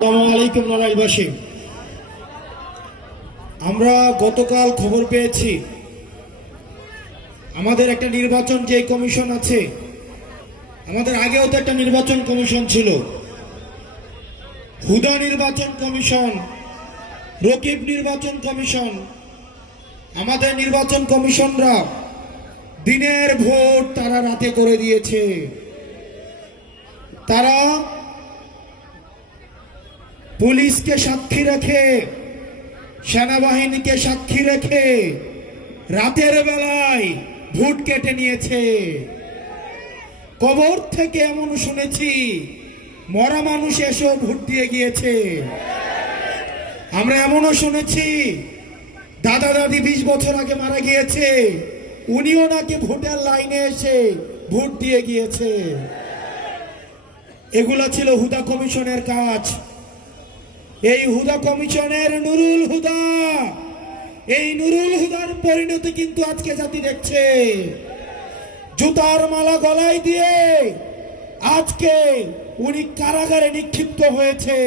আসসালামু আলাইকুম নড়াইলবাসী। আমরা গতকাল খবর পেয়েছি আমাদের একটা নির্বাচন যে কমিশন আছে, আমাদের আগেও তো একটা নির্বাচন কমিশন ছিল, হুদা নির্বাচন কমিশন, রকিব নির্বাচন কমিশন। আমাদের নির্বাচন কমিশনরা দিনের ভোট তারা রাতে করে দিয়েছে। তারা পুলিশকে সাক্ষী রেখে, সেনাবাহিনীকে সাক্ষী রেখে রাতের বেলায় ভোট কেটে নিয়েছে। কবর থেকে এমন শুনেছি মরা মানুষ এসেও ভোট দিয়ে গিয়েছে। আমরা এমনও শুনেছি দাদা দাদি 20 বছর আগে মারা গিয়েছে, উনিও নাকি ভোটের লাইনে এসে ভোট দিয়ে গিয়েছে। এগুলা ছিল হুদা কমিশনের কাজ। এই হুদা কমিশনের নুরুল হুদা, এই নুরুল হুদার পরিণতি কিন্তু আজকে জাতি দেখছে। জুতার মালা গলায় দিয়ে আজকে উনি কারাগারে নিক্ষিপ্ত হয়েছে।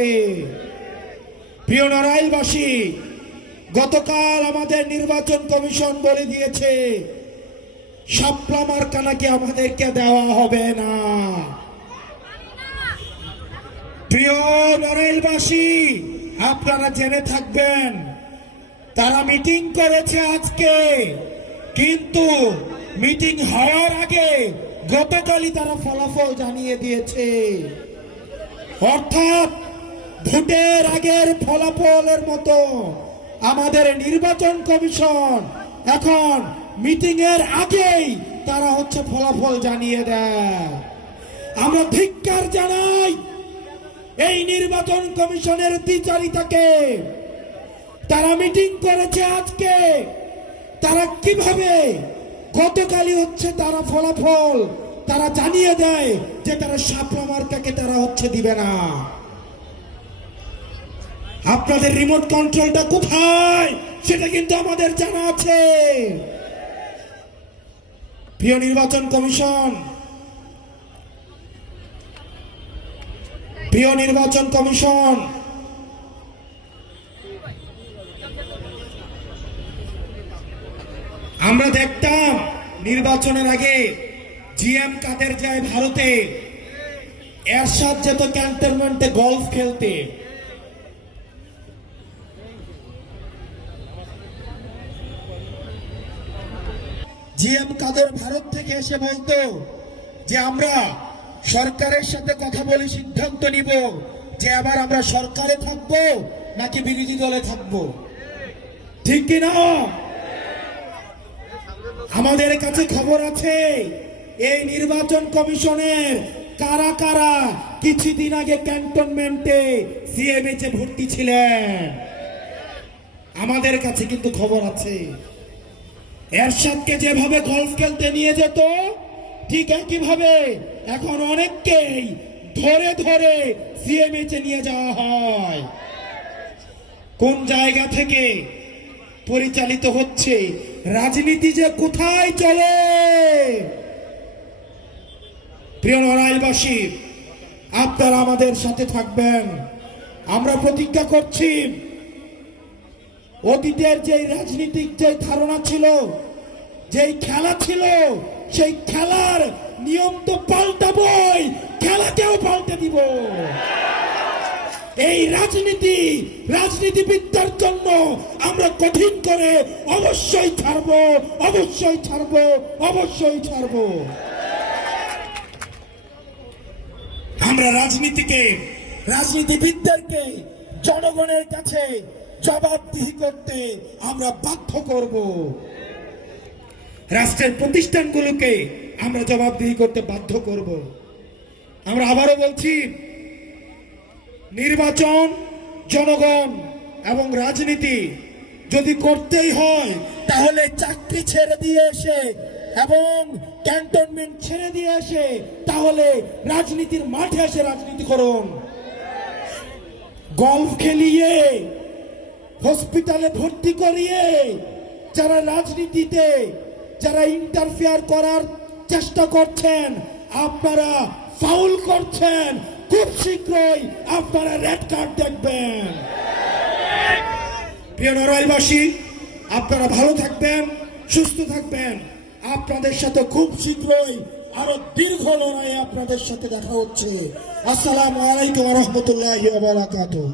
প্রিয় নড়াইলবাসী, গতকাল আমাদের নির্বাচন কমিশন বলে দিয়েছে শাপলা মার্কা নাকি আমাদেরকে দেওয়া হবে না। প্রিয় নড়াইলবাসী, আপনারা জেনে থাকবেন তারা মিটিং করেছে আজকে, কিন্তু মিটিং হওয়ার আগে গতকালই তারা ফলাফল জানিয়ে দিয়েছে। অর্থাৎ ভোটের আগের ফলাফলের মতো আমাদের নির্বাচন কমিশন এখন মিটিং এর আগেই তারা ফলাফল জানিয়ে দেয়। আমরা ধিক্কার জানাই এই নির্বাচন কমিশনের দ্বিচারিতাকে। তারা মিটিং করেছে আজকে, তারা কিভাবে গতকালই তারা ফলাফল তারা জানিয়ে দেয় যে তারা শাপলা মার্কাকে তারা দিবে না। আপনাদের রিমোট কন্ট্রোলটা কোথায় সেটা কিন্তু আমাদের জানা আছে। প্রিয় নির্বাচন কমিশন, প্রিয় নির্বাচন কমিশন, আমরা দেখতাম নির্বাচনের আগে জিএম কাদের যায় ভারতে, এরশাদ যেত ক্যান্টনমেন্টে গলফ খেলতে। জিএম কাদের ভারত থেকে এসে বলতো যে আমরা সরকারের সাথে কথা বলে সিদ্ধান্ত নিব যে আবার আমরা সরকারে থাকবো নাকি বিরোধী দলে থাকবো। ঠিক কিনা? আমাদের কাছে খবর আছে এই নির্বাচন কমিশনের কারা কারা কিছুদিন আগে ক্যান্টনমেন্টে সিএমএইচে ভর্তি ছিলেন। আমাদের কাছে কিন্তু খবর আছে। এরশাদকে যেভাবে গলফ খেলতে নিয়ে যেত, ঠিক একইভাবে এখন অনেককেই ধরে ধরে সিএমএইচে নিয়ে যাওয়া হয়। কোন জায়গা থেকে পরিচালিত হচ্ছে রাজনীতি যে কোথায় চলে। প্রিয় নড়াইলবাসী, আপনারা আমাদের সাথে থাকবেন। আমরা প্রতিজ্ঞা করছি অতীতের যে রাজনীতিক যে ধারণা ছিল, যেই খেলা ছিল, সেই খেলার নিয়ম তো পাল্টাবই, খেলাকেও পাল্টে দিব। এই রাজনীতিবিদদের জন্য আমরা কঠিন করে অবশ্যই ছাড়বো, অবশ্যই ছাড়বো, অবশ্যই ছাড়বো। আমরা রাজনীতিবিদদেরকে জনগণের কাছে জবাবদিহি করতে আমরা বাধ্য করব। রাষ্ট্রের প্রতিষ্ঠানগুলোকে আমরা জবাবদিহি করতে বাধ্য করব। আমরা আবারও বলছি, নির্বাচন, জনগণ এবং রাজনীতি যদি করতেই হয় তাহলে চাকরি ছেড়ে দিয়ে এসে এবং ক্যান্টনমেন্ট ছেড়ে দিয়ে এসে তাহলে রাজনীতির মাঠে এসে রাজনীতি করুন। গলফ খেলিয়ে, হসপিটালে ভর্তি করিয়ে যারা রাজনীতিতে যারা ইন্টারফেয়ার করার চেষ্টা করছেন, আপনারা ফাউল করছেন, খুব শীঘ্রই আপনারা রেড কার্ড দেখবেন। প্রিয় নড়াইলবাসী, আপনারা ভালো থাকবেন, সুস্থ থাকবেন। আপনাদের সাথে খুব শীঘ্রই আরো দীর্ঘ লড়াই আপনাদের সাথে দেখা হচ্ছে। আসসালামু আলাইকুম ওয়া রাহমাতুল্লাহি ওয়া বারাকাতুহু।